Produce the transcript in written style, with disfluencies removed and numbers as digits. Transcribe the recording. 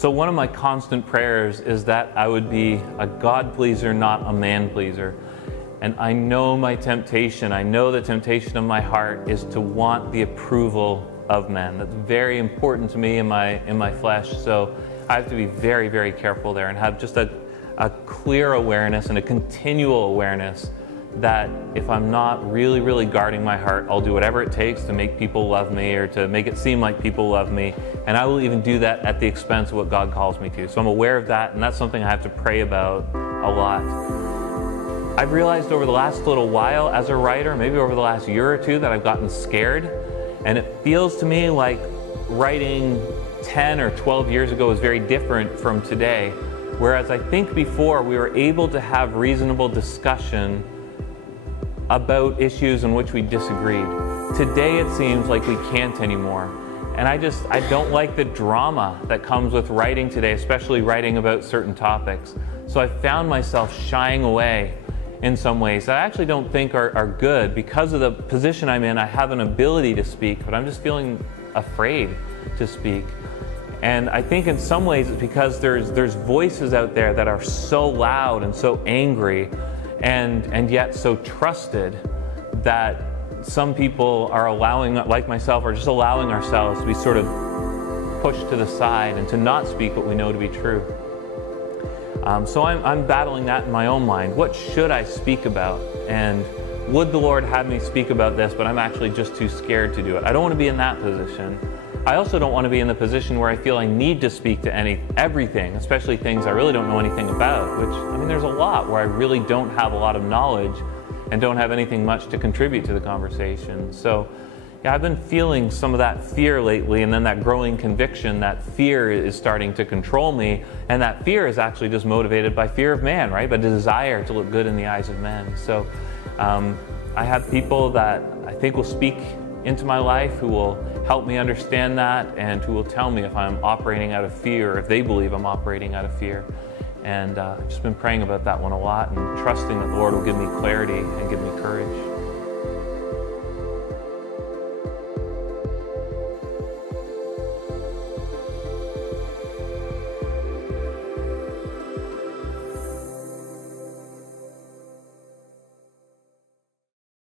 So one of my constant prayers is that I would be a God pleaser, not a man pleaser. And I know my temptation, I know the temptation of my heart is to want the approval of men. That's very important to me in my flesh. So I have to be very, very careful there and have just a clear awareness and a continual awareness that if I'm not really, really guarding my heart, I'll do whatever it takes to make people love me or to make it seem like people love me. And I will even do that at the expense of what God calls me to. So I'm aware of that, and that's something I have to pray about a lot. I've realized over the last little while as a writer, maybe over the last year or two, that I've gotten scared. And it feels to me like writing 10 or 12 years ago is very different from today. Whereas I think before we were able to have reasonable discussion about issues in which we disagreed. Today it seems like we can't anymore. And I don't like the drama that comes with writing today, especially writing about certain topics. So I found myself shying away in some ways that I actually don't think are good. Because of the position I'm in, I have an ability to speak, but I'm just feeling afraid to speak. And I think in some ways it's because there's voices out there that are so loud and so angry and yet so trusted that some people are allowing, like myself, are just allowing ourselves to be sort of pushed to the side and to not speak what we know to be true. So I'm battling that in my own mind. What should I speak about? And would the Lord have me speak about this, but I'm actually just too scared to do it? I don't want to be in that position. I also don't want to be in the position where I feel I need to speak to everything, especially things I really don't know anything about, which, I mean, there's a lot where I really don't have a lot of knowledge and don't have anything much to contribute to the conversation. So, yeah, I've been feeling some of that fear lately, and then that growing conviction that fear is starting to control me, and that fear is actually just motivated by fear of man, right? By the desire to look good in the eyes of men. So I have people that I think will speak into my life who will help me understand that and who will tell me if I'm operating out of fear, or if they believe I'm operating out of fear. And I've just been praying about that one a lot and trusting that the Lord will give me clarity and give me courage.